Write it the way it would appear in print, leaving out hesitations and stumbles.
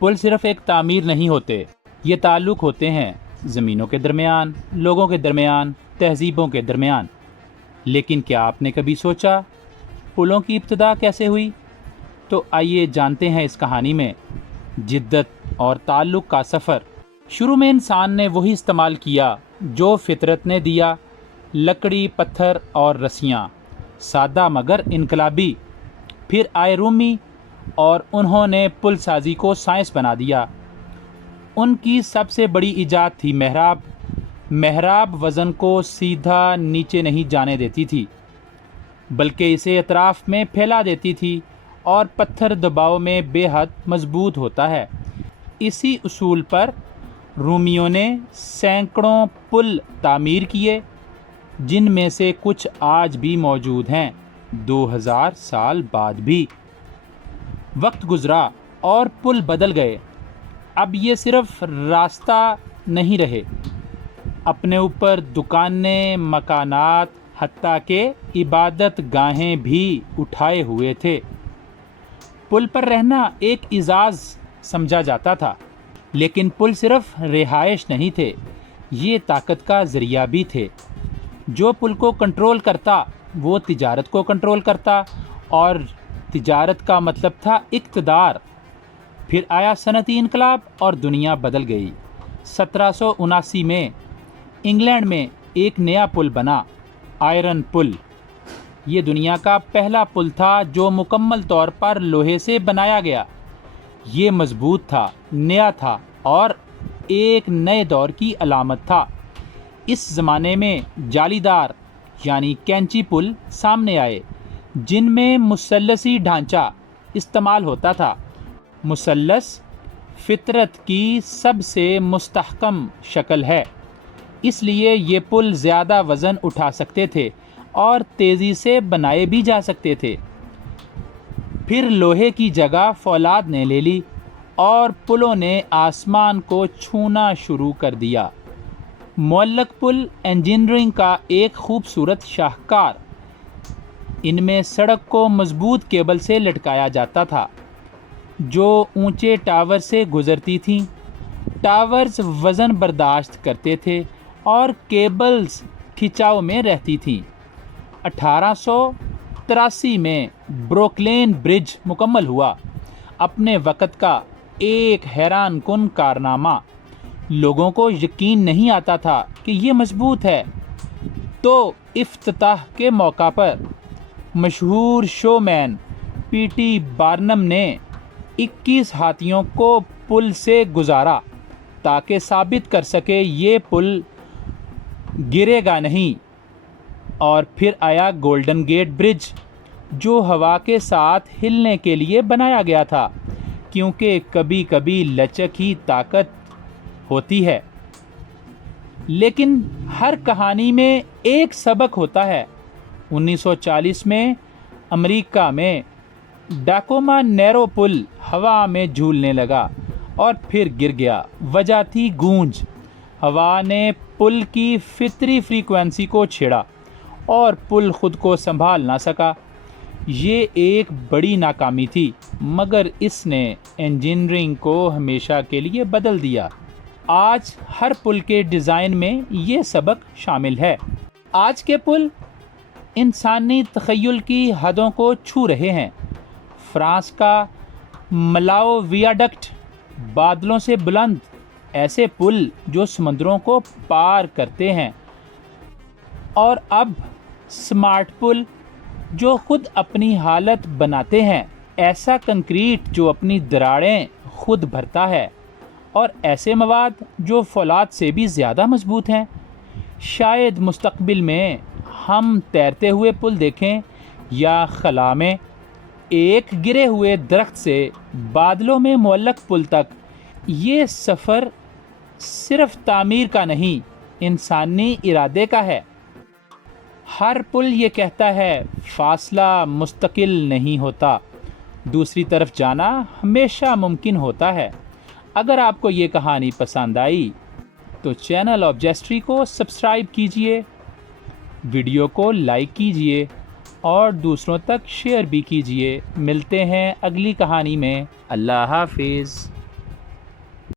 پل صرف ایک تعمیر نہیں ہوتے، یہ تعلق ہوتے ہیں زمینوں کے درمیان، لوگوں کے درمیان، تہذیبوں کے درمیان۔ لیکن کیا آپ نے کبھی سوچا پلوں کی ابتدا کیسے ہوئی؟ تو آئیے جانتے ہیں اس کہانی میں جدت اور تعلق کا سفر۔ شروع میں انسان نے وہی استعمال کیا جو فطرت نے دیا، لکڑی، پتھر اور رسیاں، سادہ مگر انقلابی۔ پھر آئے رومی اور انہوں نے پل سازی کو سائنس بنا دیا۔ ان کی سب سے بڑی ایجاد تھی محراب۔ محراب وزن کو سیدھا نیچے نہیں جانے دیتی تھی، بلکہ اسے اطراف میں پھیلا دیتی تھی، اور پتھر دباؤ میں بے حد مضبوط ہوتا ہے۔ اسی اصول پر رومیوں نے سینکڑوں پل تعمیر کیے، جن میں سے کچھ آج بھی موجود ہیں، 2000 سال بعد بھی۔ وقت گزرا اور پل بدل گئے۔ اب یہ صرف راستہ نہیں رہے، اپنے اوپر دکانیں، مکانات، حتیٰ کہ عبادت گاہیں بھی اٹھائے ہوئے تھے۔ پل پر رہنا ایک اعزاز سمجھا جاتا تھا، لیکن پل صرف رہائش نہیں تھے، یہ طاقت کا ذریعہ بھی تھے۔ جو پل کو کنٹرول کرتا وہ تجارت کو کنٹرول کرتا، اور تجارت کا مطلب تھا اقتدار۔ پھر آیا صنعتی انقلاب اور دنیا بدل گئی۔ 1779 میں انگلینڈ میں ایک نیا پل بنا، آئرن پل۔ یہ دنیا کا پہلا پل تھا جو مکمل طور پر لوہے سے بنایا گیا۔ یہ مضبوط تھا، نیا تھا، اور ایک نئے دور کی علامت تھا۔ اس زمانے میں جالی دار یعنی کینچی پل سامنے آئے، جن میں مثلثی ڈھانچہ استعمال ہوتا تھا۔ مثلث فطرت کی سب سے مستحکم شکل ہے، اس لیے یہ پل زیادہ وزن اٹھا سکتے تھے اور تیزی سے بنائے بھی جا سکتے تھے۔ پھر لوہے کی جگہ فولاد نے لے لی، اور پلوں نے آسمان کو چھونا شروع کر دیا۔ معلق پل انجینئرنگ کا ایک خوبصورت شاہکار۔ ان میں سڑک کو مضبوط کیبل سے لٹکایا جاتا تھا جو اونچے ٹاور سے گزرتی تھیں۔ ٹاورز وزن برداشت کرتے تھے اور کیبلز کھچاؤ میں رہتی تھیں۔ 1883 میں بروکلین برج مکمل ہوا، اپنے وقت کا ایک حیران کن کارنامہ۔ لوگوں کو یقین نہیں آتا تھا کہ یہ مضبوط ہے۔ تو افتتاح کے موقع پر مشہور شو مین پی ٹی بارنم نے 21 ہاتھیوں کو پل سے گزارا تاکہ ثابت کر سکے یہ پل گرے گا نہیں۔ اور پھر آیا گولڈن گیٹ برج، جو ہوا کے ساتھ ہلنے کے لیے بنایا گیا تھا، کیونکہ کبھی کبھی لچک ہی طاقت ہوتی ہے۔ لیکن ہر کہانی میں ایک سبق ہوتا ہے۔ 1940 میں امریکہ میں ڈاکوما نیرو پل ہوا میں جھولنے لگا اور پھر گر گیا۔ وجہ تھی گونج۔ ہوا نے پل کی فطری فریکوینسی کو چھیڑا اور پل خود کو سنبھال نہ سکا۔ یہ ایک بڑی ناکامی تھی، مگر اس نے انجینئرنگ کو ہمیشہ کے لیے بدل دیا۔ آج ہر پل کے ڈیزائن میں یہ سبق شامل ہے۔ آج کے پل انسانی تخیل کی حدوں کو چھو رہے ہیں۔ فرانس کا ملاؤ ویاڈکٹ، بادلوں سے بلند ایسے پل جو سمندروں کو پار کرتے ہیں، اور اب سمارٹ پل جو خود اپنی حالت بناتے ہیں، ایسا کنکریٹ جو اپنی دراڑیں خود بھرتا ہے، اور ایسے مواد جو فولاد سے بھی زیادہ مضبوط ہیں۔ شاید مستقبل میں ہم تیرتے ہوئے پل دیکھیں، یا خلا میں ایک گرے ہوئے درخت سے بادلوں میں معلق پل تک۔ یہ سفر صرف تعمیر کا نہیں، انسانی ارادے کا ہے۔ ہر پل یہ کہتا ہے فاصلہ مستقل نہیں ہوتا، دوسری طرف جانا ہمیشہ ممکن ہوتا ہے۔ اگر آپ کو یہ کہانی پسند آئی تو چینل آف جسٹری کو سبسکرائب کیجئے، ویڈیو کو لائک کیجئے اور دوسروں تک شیئر بھی کیجئے۔ ملتے ہیں اگلی کہانی میں۔ اللہ حافظ۔